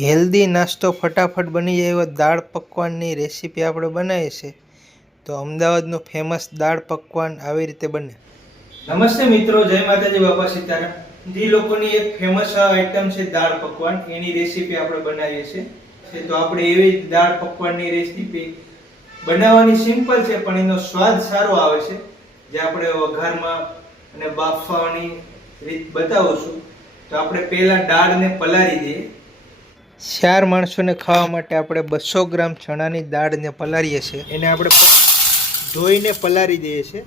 Healthy નાસ્તો ફટાફટ બની જાય એવો દાળ પકવાનની રેસીપી આપણે બનાવીએ છીએ. તો અમદાવાદનું ફેમસ દાળ પકવાન આવી રીતે બને. નમસ્તે મિત્રો, જય માતાજી, બાપા સીતારામ. જે લોકોની એક ફેમસ આઈટમ છે દાળ પકવાન, એની રેસીપી આપણે બનાવીએ છીએ. તો આપણે એવી દાળ પકવાનની રેસીપી બનાવવાની સિમ્પલ છે, પણ એનો સ્વાદ સારો આવે છે, જે આપણે વઘારમાં અને બાફવાની રીત બતાવશું. તો આપણે પહેલા દાળને પલાળી દઈએ. 4 માણસોને ખાવા માટે આપણે 200 ગ્રામ ચણાની દાળને પલાળીએ છીએ. એને આપણે ધોઈને પલાળી દઈએ છીએ.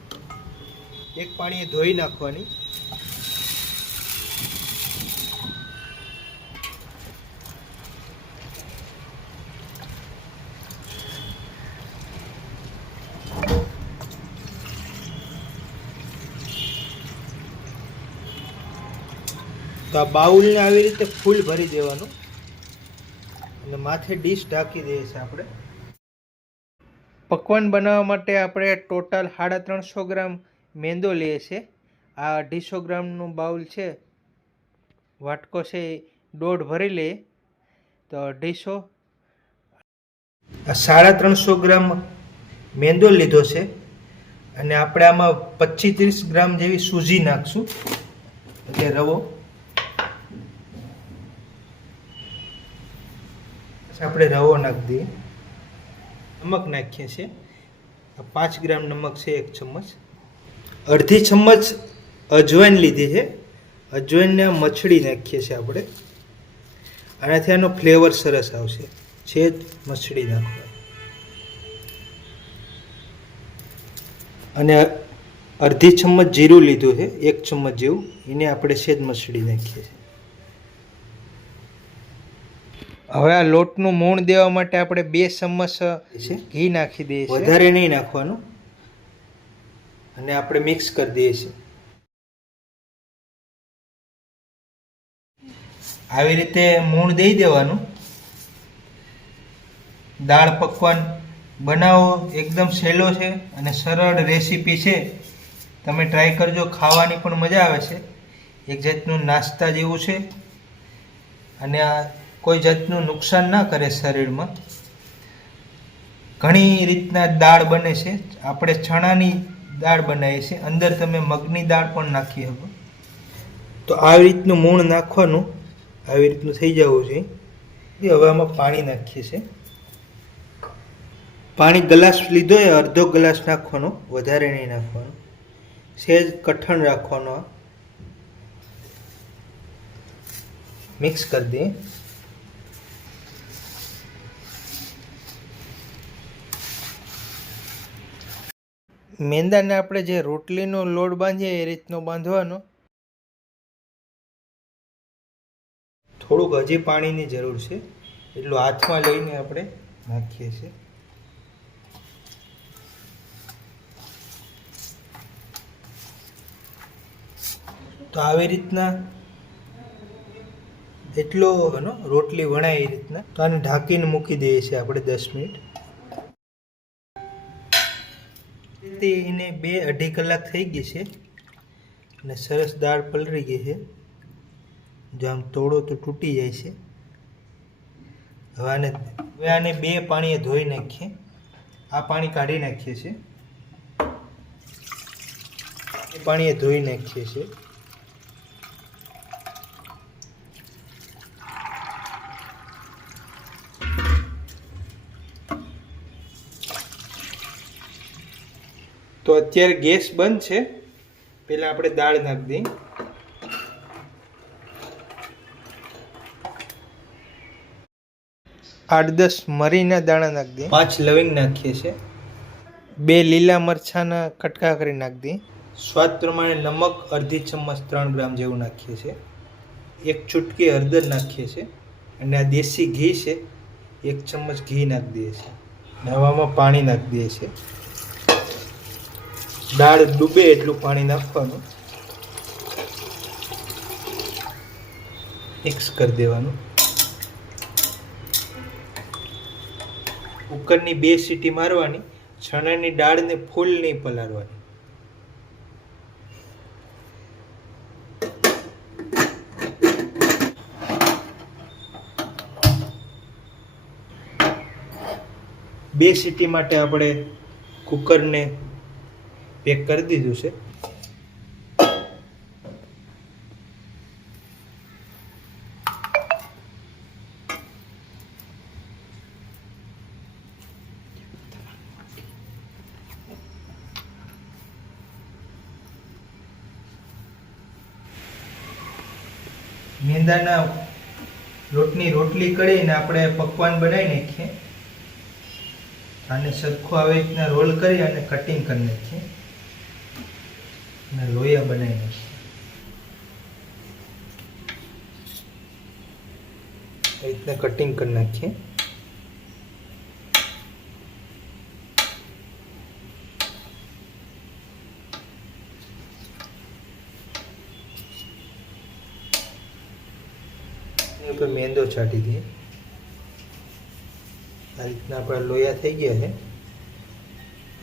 એક પાણીએ ધોઈ નાખવાની. તો આ બાઉલને આવી રીતે ફૂલ ભરી દેવાનું અને માથે ડીશ ઢાંકી દઈએ છીએ. આપણે પકવાન બનાવવા માટે આપણે ટોટલ 350 ગ્રામ મેંદો લઈએ છીએ. આ 250 ગ્રામનું બાઉલ છે, વાટકો છે, 1.5 ભરી લઈએ તો 250. આ 350 ગ્રામ મેંદો લીધો છે અને આપણે આમાં 25-30 ગ્રામ જેવી સૂજી નાખશું, એટલે રવો. આપણે રવો નાખી દઈએ. નમક નાખીએ છીએ. 5 ગ્રામ નમક છે, 1 ચમચ. અડધી ચમચ અજવાઈન લીધી છે. અજવાઈનને મચડી નાખીએ છીએ આપણે. આનાથી આનો ફ્લેવર સરસ આવશે. છે જ મચડી નાખવા. અને અડધી ચમચ જીરું લીધું છે, 1 ચમચ જેવું. એને આપણે છે જ મચડી નાખીએ છીએ. હવે આ લોટનું મૂણ દેવા માટે આપણે 2 ચમચ ઘી નાખી દઈએ છીએ. વધારે નહીં નાખવાનું. અને આપણે મિક્સ કરી દઈએ છીએ. આવી રીતે મૂણ દઈ દેવાનું. દાળ પકવાન બનાવો, એકદમ સહેલો છે અને સરળ રેસીપી છે. તમે ટ્રાય કરજો, ખાવાની પણ મજા આવે છે. એક જાતનું નાસ્તા જેવું છે અને આ કોઈ જાતનું નુકસાન ના કરે શરીરમાં. ઘણી રીતના દાળ બને છે. આપણે ચણાની દાળ બનાવીએ છીએ, અંદર તમે મગની દાળ પણ નાખી શકો. તો આવી રીતનું મૂણ નાખવાનું. આવી રીતનું થઈ જવું જોઈએ. હવે આમાં પાણી નાખીએ છીએ. પાણી ગ્લાસ લીધો એ અડધો ગ્લાસ નાખવાનો, વધારે નહીં નાખવાનું. સહેજ કઠણ રાખવાનો. મિક્સ કરી દઈએ. મેંદાને આપણે જે રોટલીનો લોટ બાંધીએ એ રીતનો બાંધવાનો. થોડુંક હજી પાણીની જરૂર છે, એટલું હાથમાં લઈને આપણે નાખીએ છીએ. તો આવી રીતના એટલો રોટલી વણાય એ રીતના. તો આને ઢાંકીને મૂકી દઈએ છીએ આપણે 10 મિનિટ. એને 2-2.5 કલાક થઈ ગઈ છે અને સરસ દાળ પલળી ગઈ છે. જો આમ તોડો તો તૂટી જાય છે. હવે આને 2 પાણીએ ધોઈ નાખીએ. આ પાણી કાઢી નાખીએ છીએ. એ પાણીએ ધોઈ નાખીએ છીએ. તો અત્યારે ગેસ બંધ છે. પહેલા આપણે દાળ નાખી દઈએ. આઠ 10 મરીના દાણા નાખી દઈએ. 5 લવિંગ નાખીએ છીએ. 2 લીલા મરચાંના કટકા કરી નાખી દઈએ. સ્વાદ પ્રમાણે નમક અડધી ચમચ 3 ગ્રામ જેવું નાખીએ છીએ. 1 ચૂટકી હળદર નાખીએ છીએ. અને આ દેશી ઘી છે, 1 ચમચ ઘી નાખી દઈએ છીએ. હવામાં પાણી નાખી દઈએ છીએ. દાળ ડૂબે એટલું પાણી નાખવાનું. મિક્સ કરી દેવાનું. કુકરની 2 સીટી મારવાની. ચણાની દાળને ફૂલ નહીં પલાળવાની. 2 સીટી માટે આપણે કુકરને પેક કરી દીધું છે. મેંદાના લોટની રોટલી કરીને આપણે પકવાન બનાવી નાખીએ. આને સરખું આવી રીતના રોલ કરી અને કટિંગ કરી નાખીએ અને લોયા બનાવી નાખીએ. આવી રીતના કટિંગ કરી નાખીએ. ઉપર મેંદો છાંટી દઈએ. આ રીતના આપણા લોયા થઈ ગયા છે.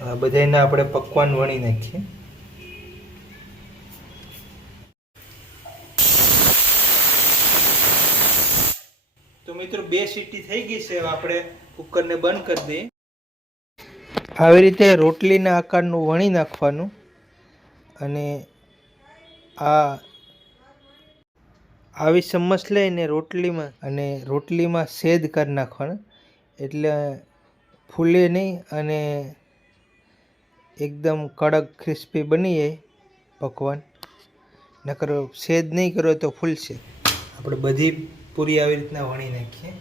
આ બધાને આપણે પકવાન વણી નાખીએ. તો મિત્રો 2 સીટી થઈ ગઈ છે. હવે આપણે કુકરને બંધ કરી દઈએ. આવી રીતે રોટલીના આકારનું વણી નાખવાનું અને આવી ચમ્મચ લઈને રોટલીમાં સેદ કરી નાખવાનું, એટલે ફૂલે નહીં અને એકદમ કડક ક્રિસ્પી બની જાય પકવાન. નકર સેદ નહીં કરો તો ફૂલશે. આપણે બધી પૂરી આવી રીતના વણી નાખીએ.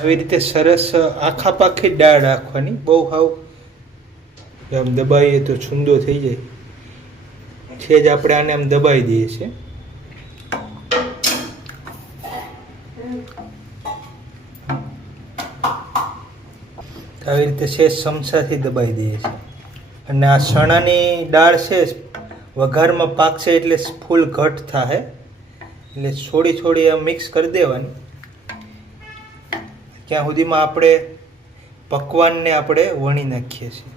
આવી રીતે સરસ આખા પાખી દાળ રાખવાની. બહુ હાવ આમ દબાવીએ તો છૂંદો થઈ જાય છે. જ આપણે આને આમ દબાવી દઈએ છીએ. આવી રીતે છે ચમચાથી દબાવી દઈએ છીએ. અને આ ચણાની દાળ છે વઘારમાં પાકશે એટલે ફૂલ ઘટ થાય, એટલે થોડી આમ મિક્સ કરી દેવાની. ત્યાં સુધીમાં આપણે પકવાનને આપણે વણી નાખીએ છીએ.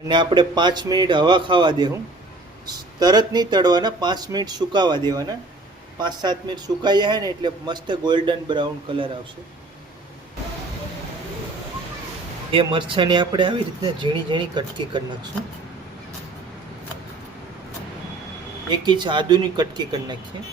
અને આપણે 5 મિનિટ હવા ખાવા દેવું. તરત નહીં તળવાના, 5 મિનિટ સુકાવા દેવાના. 5-7 મિનિટ સુકાઈ જાય ને એટલે મસ્ત ગોલ્ડન બ્રાઉન કલર આવશે. એ મરચાંની આપણે આવી રીતના ઝીણી ઝીણી કટકી કરી નાખશું. 1 ઇંચ આદુની કટકી કરી નાખીએ.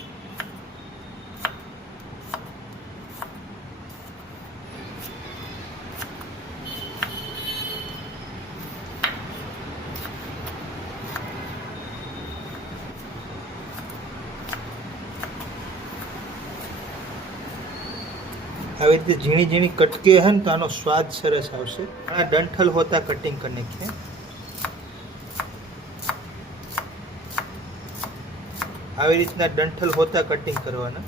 આવી રીતે ઝીણી ઝીણી કટકી હે ને તો આનો સ્વાદ સરસ આવશે. આ ડંઠલ હોતા કટિંગ કરી નાખીએ. આવી રીતના ડંઠલ હોતા કટિંગ કરવાના.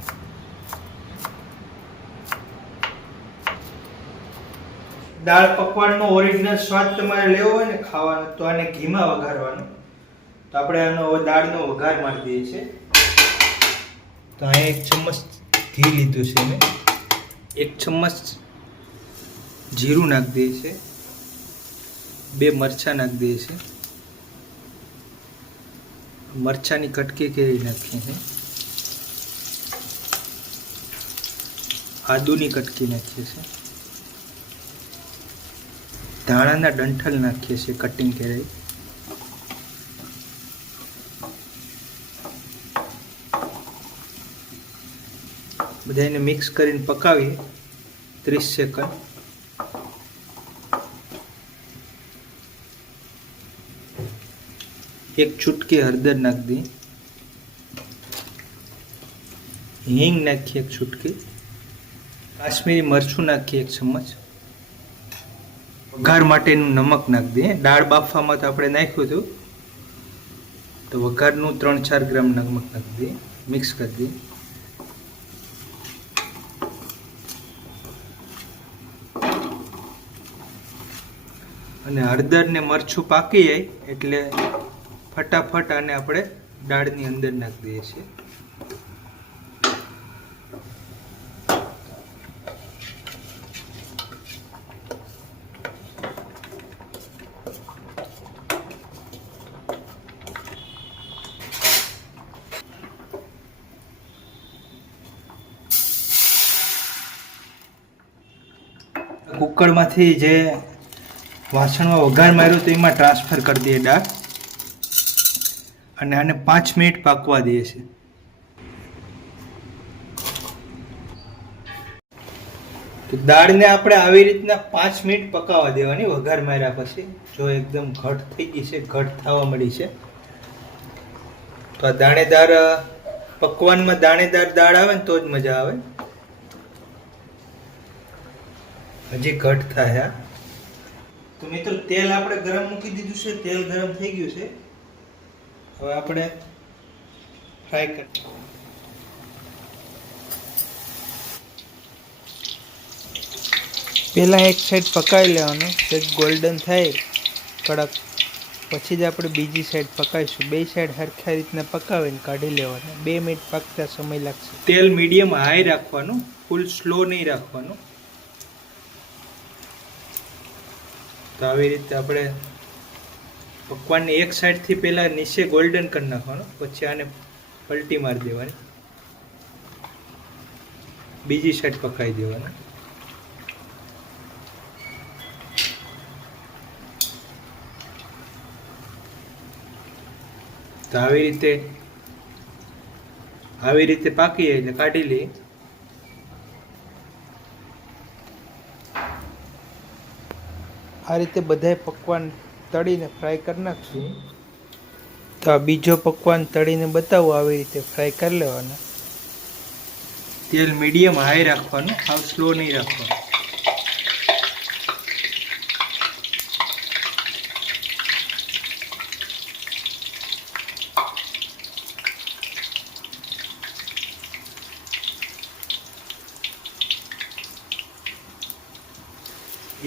દાળ પકવાનનો ઓરિજિનલ સ્વાદ તમારે લેવો હોય ને ખાવાનો, તો આને ઘીમાં વઘારવાનો. તો આપણે આનો દાળનો વઘાર મારી દઈએ છીએ. તો અહીંયા 1 ચમચ ઘી લીધું છે મેં. 1 ચમચ જીરું નાખી દઈએ છીએ. 2 મરચાં નાખી દઈએ છીએ. મરચાંની કટકી કરી નાખીએ છીએ. આદુની કટકી નાખીએ છીએ. ધાણાના ડંઠલ નાખીએ છીએ કટિંગ કરી. બધાને મિક્સ કરીને પકાવીએ 30 સેકન્ડ. એક ચૂટકી હળદર નાખી દઈએ. હિંગ નાખીએ 1 ચૂટકી. કાશ્મીરી મરચું નાખીએ 1 ચમચ. વઘાર માટેનું નમક નાખી દઈએ. દાળ બાફવામાં તો આપણે નાખ્યું હતું, તો વઘારનું 3-4 ગ્રામ નમક નાખી દઈએ. મિક્સ કરી દઈએ. અને હળદર ને મરચું પાકી જાય એટલે ફટાફટ આને આપણે દાળની અંદર નાખી દઈએ છીએ. કુકરમાંથી જે વાસણમાં વઘાર માર્યો તો એમાં ટ્રાન્સફર કરી દઈએ દાળ અને આને 5 મિનિટ પાકવા દઈએ છીએ. તો દાળને આપણે આવી રીતના 5 મિનિટ પકાવવા દેવાની વઘાર માર્યા પછી. જો એકદમ ઘટ થઈ ગઈ છે, ઘટ થવા મળી છે, તો આ દાણેદાર પકવાનમાં દાણેદાર દાળ આવે ને તો જ મજા આવે. હજી ઘટ થાય. તો મિત્રો તેલ આપણે ગરમ મૂકી દીધું છે, તેલ ગરમ થઈ ગયું છે. હવે આપણે ફ્રાય કરી પહેલાં એક સાઈડ પકાવી લેવાનું, સેજ ગોલ્ડન થાય કડક, પછી જ આપણે બીજી સાઈડ પકાવીશું. બે સાઈડ સરખા રીતના પકાવીને કાઢી લેવાના. 2 મિનિટ પાકતા સમય લાગશે. તેલ મીડિયમ હાઈ રાખવાનું, ફૂલ સ્લો નહીં રાખવાનું. તો આવી રીતે આપણે પકવાનની એક સાઈડથી પહેલાં નીચે ગોલ્ડન કરી નાખવાનું, પછી આને પલટી મારી દેવાની, બીજી સાઈડ પકાવી દેવાની. તો આવી રીતે પાકી જાય એટલે કાઢી લઈએ. આ રીતે બધાય પકવાન તળીને ફ્રાય કરી નાખશું. તો આ બીજો પકવાન તળીને બતાવું, આવી રીતે ફ્રાય કરી લેવાના. તેલ મીડિયમ હાઈ રાખવાનું, હાવ સ્લો નહીં રાખવાનું.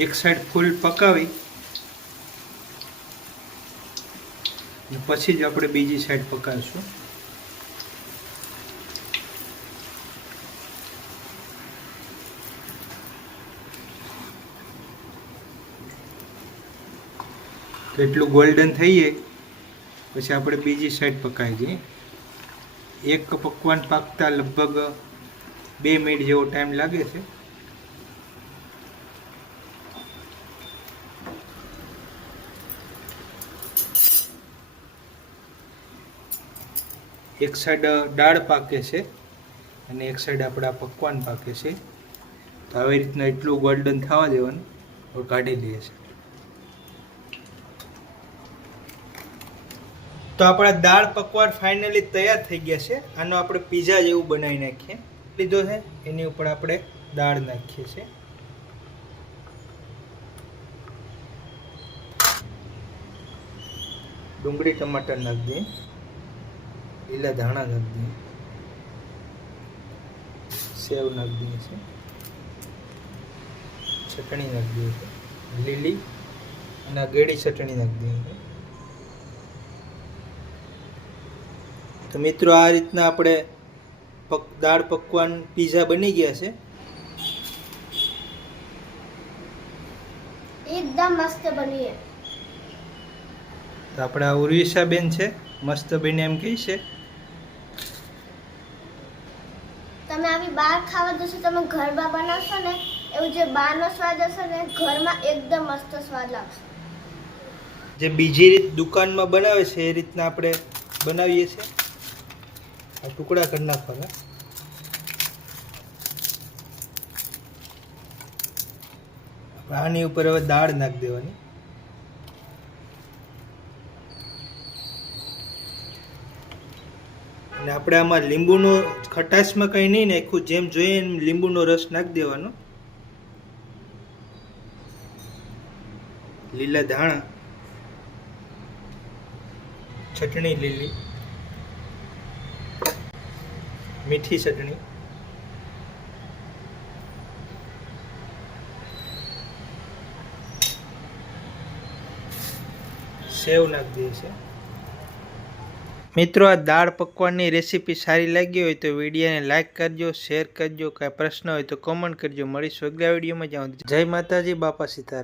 એક સાઈડ ફૂલ પકાવી પછી જ આપણે બીજી સાઈડ પકાવીશું. તો એટલું ગોલ્ડન થઈ જાય પછી આપણે બીજી સાઈડ પકાવી દઈએ. એક પકવાન પાકતા લગભગ 2 મિનિટ જેવો ટાઈમ લાગે છે. એક સાઈડ દાળ પાકે છે અને એક સાઈડ આપણા પકવાન પાકે છે. તો આવી રીતના એટલું ગોલ્ડન થવા દેવાનું, કાઢી લઈએ છીએ. તો આપણા દાળ પકવાન ફાઇનલી તૈયાર થઈ ગયા છે. આનો આપણે પીઝા જેવું બનાવી નાખીએ. લીધો છે એની ઉપર આપણે દાળ નાખીએ છીએ. ડુંગળી ટમાટર નાખી દઈએ, લીલા ધાણા નાખી દઈએ, સેવ નાખી દઈએ છે, ચટણી નાખી દઈએ છે લીલી, અને ગેડી ચટણી નાખી દઈએ છે. તો મિત્રો આ રીતના આપણે દાળ પકવાન પીઝા બની ગયા છે. એકદમ મસ્ત બની. તો આપણા ઉર્વિશા બેન છે, મસ્ત બેન એમ કહે છે. તમે આવી બહાર ખાવા જશો, તમે ઘરમાં બનાવશો ને એવું જે બહારનો સ્વાદ હશે ને ઘરમાં એકદમ મસ્ત સ્વાદ લાગશે. જે બીજી રીત દુકાનમાં બનાવે છે એ રીતના આપણે બનાવીએ છીએ. આ ટુકડા કરી નાખવાના. આની ઉપર હવે દાળ નાખી દેવાની. અને આપણે આમાં લીંબુનો ખટાશમાં કંઈ નહીં નાખ્યું, જેમ જોઈએ એમ લીંબુનો રસ નાખી દેવાનો. લીલા ધાણા, ચટણી લીલી, મીઠી ચટણી, સેવ નાખી દઈએ છે. મિત્રો આ દાળ પકવાનની રેસીપી સારી લાગી હોય તો વિડીયોને લાઇક કરજો, શેર કરજો. કાંઈ પ્રશ્ન હોય તો કોમેન્ટ કરજો. મળીશું આગલા વિડીયોમાં. જય માતાજી, બાપા સીતારામ.